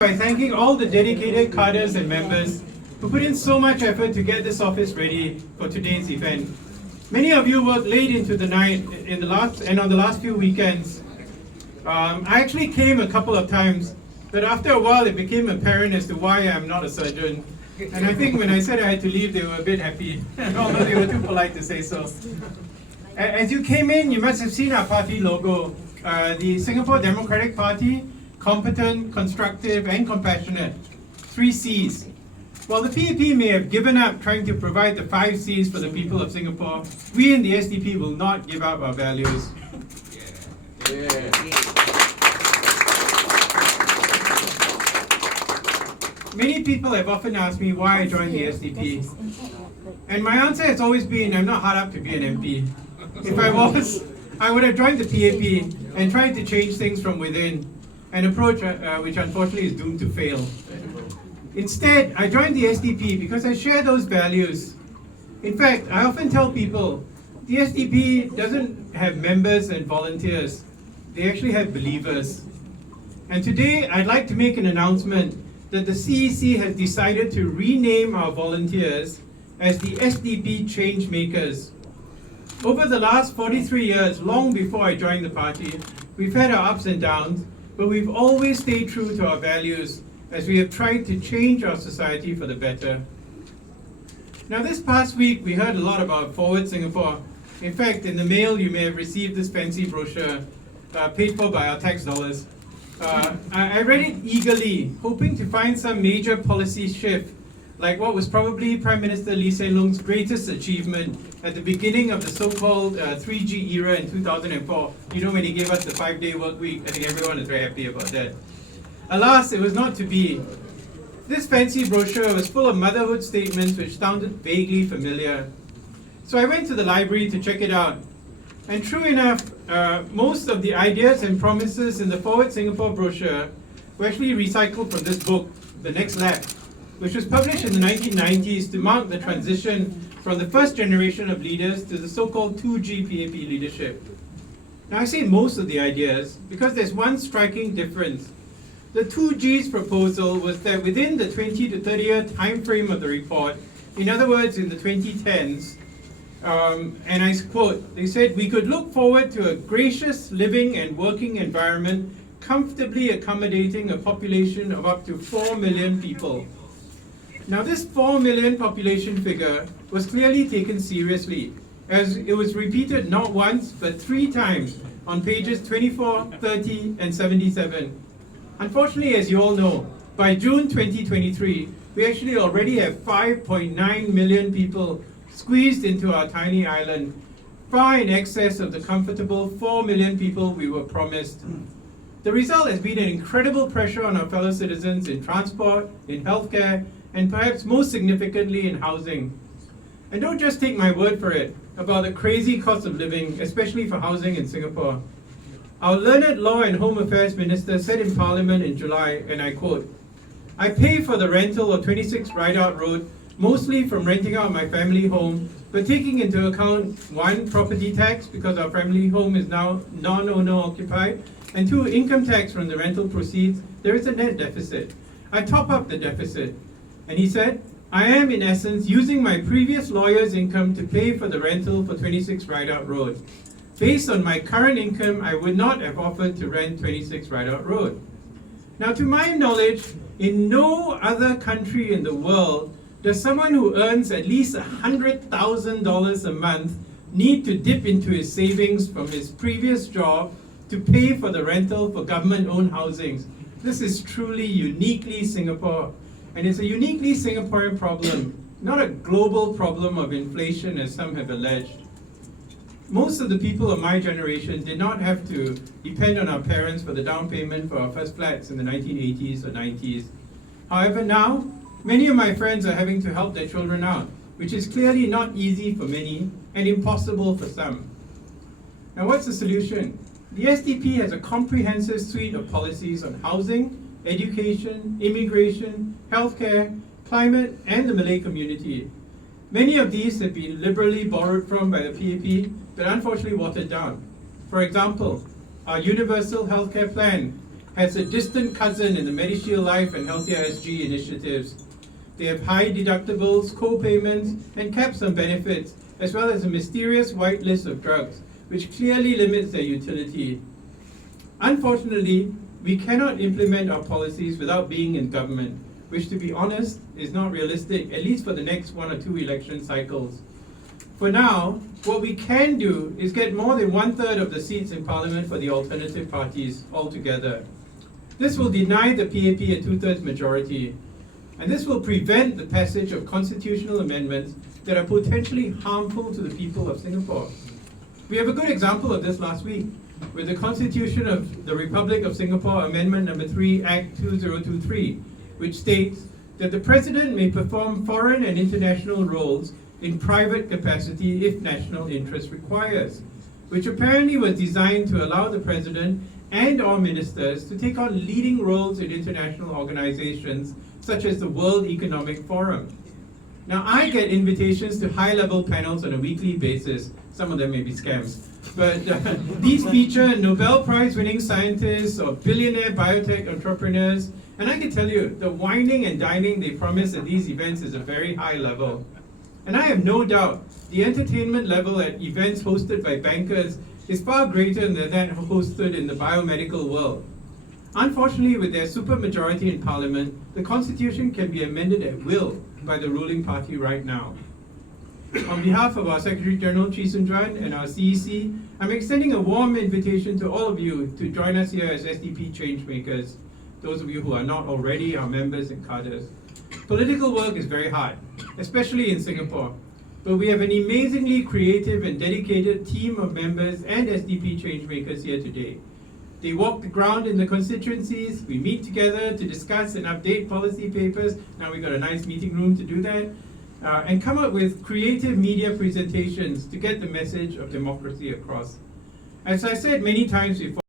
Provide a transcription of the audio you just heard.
By thanking all the dedicated cadres and members who put in so much effort to get this office ready for today's event. Many of you worked late into the night on the last few weekends. I actually came a couple of times, but after a while it became apparent as to why I'm not a surgeon. And I think when I said I had to leave, they were a bit happy, although they were too polite to say so. As you came in, you must have seen our party logo, the Singapore Democratic Party. Competent, constructive, and compassionate. 3 C's. While the PAP may have given up trying to provide the 5 C's for the people of Singapore, we in the SDP will not give up our values. Many people have often asked me why I joined the SDP. And my answer has always been, I'm not hard up to be an MP. If I was, I would have joined the PAP and tried to change things from within. An approach which unfortunately is doomed to fail. Instead, I joined the SDP because I share those values. In fact, I often tell people, the SDP doesn't have members and volunteers. They actually have believers. And today, I'd like to make an announcement that the CEC has decided to rename our volunteers as the SDP Changemakers. Over the last 43 years, long before I joined the party, we've had our ups and downs, but we've always stayed true to our values as we have tried to change our society for the better. Now this past week, we heard a lot about Forward Singapore. In fact, in the mail, you may have received this fancy brochure paid for by our tax dollars. I read it eagerly, hoping to find some major policy shift, like what was probably Prime Minister Lee Hsien Loong's greatest achievement at the beginning of the so-called 3G era in 2004. You know, when he gave us the 5-day work week, I think everyone is very happy about that. Alas, it was not to be. This fancy brochure was full of motherhood statements which sounded vaguely familiar. So I went to the library to check it out. And true enough, most of the ideas and promises in the Forward Singapore brochure were actually recycled from this book, The Next Lap, which was published in the 1990s to mark the transition from the first generation of leaders to the so-called 2G PAP leadership. Now I say most of the ideas because there's one striking difference. The 2G's proposal was that within the 20 to 30 year time frame of the report, in other words in the 2010s, and I quote, they said, we could look forward to a gracious living and working environment comfortably accommodating a population of up to 4 million people. Now this 4 million population figure was clearly taken seriously, as it was repeated not once, but 3 times on pages 24, 30, and 77. Unfortunately, as you all know, by June 2023, we actually already have 5.9 million people squeezed into our tiny island, far in excess of the comfortable 4 million people we were promised. The result has been an incredible pressure on our fellow citizens in transport, in healthcare, and perhaps most significantly in housing. And don't just take my word for it about the crazy cost of living, especially for housing in Singapore. Our learned Law and Home Affairs Minister said in Parliament in July, and I quote, I pay for the rental of 26 Rideout Road, mostly from renting out my family home, but taking into account 1, property tax, because our family home is now non-owner occupied, and 2, income tax from the rental proceeds, there is a net deficit. I top up the deficit. And he said, I am in essence using my previous lawyer's income to pay for the rental for 26 Rideout Road. Based on my current income, I would not have offered to rent 26 Rideout Road. Now to my knowledge, in no other country in the world does someone who earns at least $100,000 a month need to dip into his savings from his previous job to pay for the rental for government-owned housings. This is truly uniquely Singapore. And it's a uniquely Singaporean problem, not a global problem of inflation as some have alleged. Most of the people of my generation did not have to depend on our parents for the down payment for our first flats in the 1980s or 90s. However, now, many of my friends are having to help their children out, which is clearly not easy for many and impossible for some. Now, what's the solution? The SDP has a comprehensive suite of policies on housing, education, immigration, healthcare, climate, and the Malay community. Many of these have been liberally borrowed from by the PAP, but unfortunately watered down. For example, our universal healthcare plan has a distant cousin in the MediShield Life and Healthier SG initiatives. They have high deductibles, co-payments, and caps on benefits, as well as a mysterious white list of drugs, which clearly limits their utility. Unfortunately, we cannot implement our policies without being in government, which, to be honest, is not realistic, at least for the next 1 or 2 election cycles. For now, what we can do is get more than 1/3 of the seats in Parliament for the alternative parties altogether. This will deny the PAP a 2/3 majority, and this will prevent the passage of constitutional amendments that are potentially harmful to the people of Singapore. We have a good example of this last week with the Constitution of the Republic of Singapore Amendment Number 3, Act 2023, which states that the President may perform foreign and international roles in private capacity if national interest requires, which apparently was designed to allow the President and all ministers to take on leading roles in international organizations such as the World Economic Forum. Now, I get invitations to high-level panels on a weekly basis. Some of them may be scams, but these feature Nobel Prize-winning scientists or billionaire biotech entrepreneurs, and I can tell you, the wining and dining they promise at these events is a very high level. And I have no doubt the entertainment level at events hosted by bankers is far greater than that hosted in the biomedical world. Unfortunately, with their supermajority in Parliament, the Constitution can be amended at will by the ruling party right now. On behalf of our Secretary General Chee and our CEC, I'm extending a warm invitation to all of you to join us here as SDP changemakers, those of you who are not already our members and cadres. Political work is very hard, especially in Singapore, but we have an amazingly creative and dedicated team of members and SDP changemakers here today. They walk the ground in the constituencies, we meet together to discuss and update policy papers, now we've got a nice meeting room to do that, and come up with creative media presentations to get the message of democracy across. As I said many times before,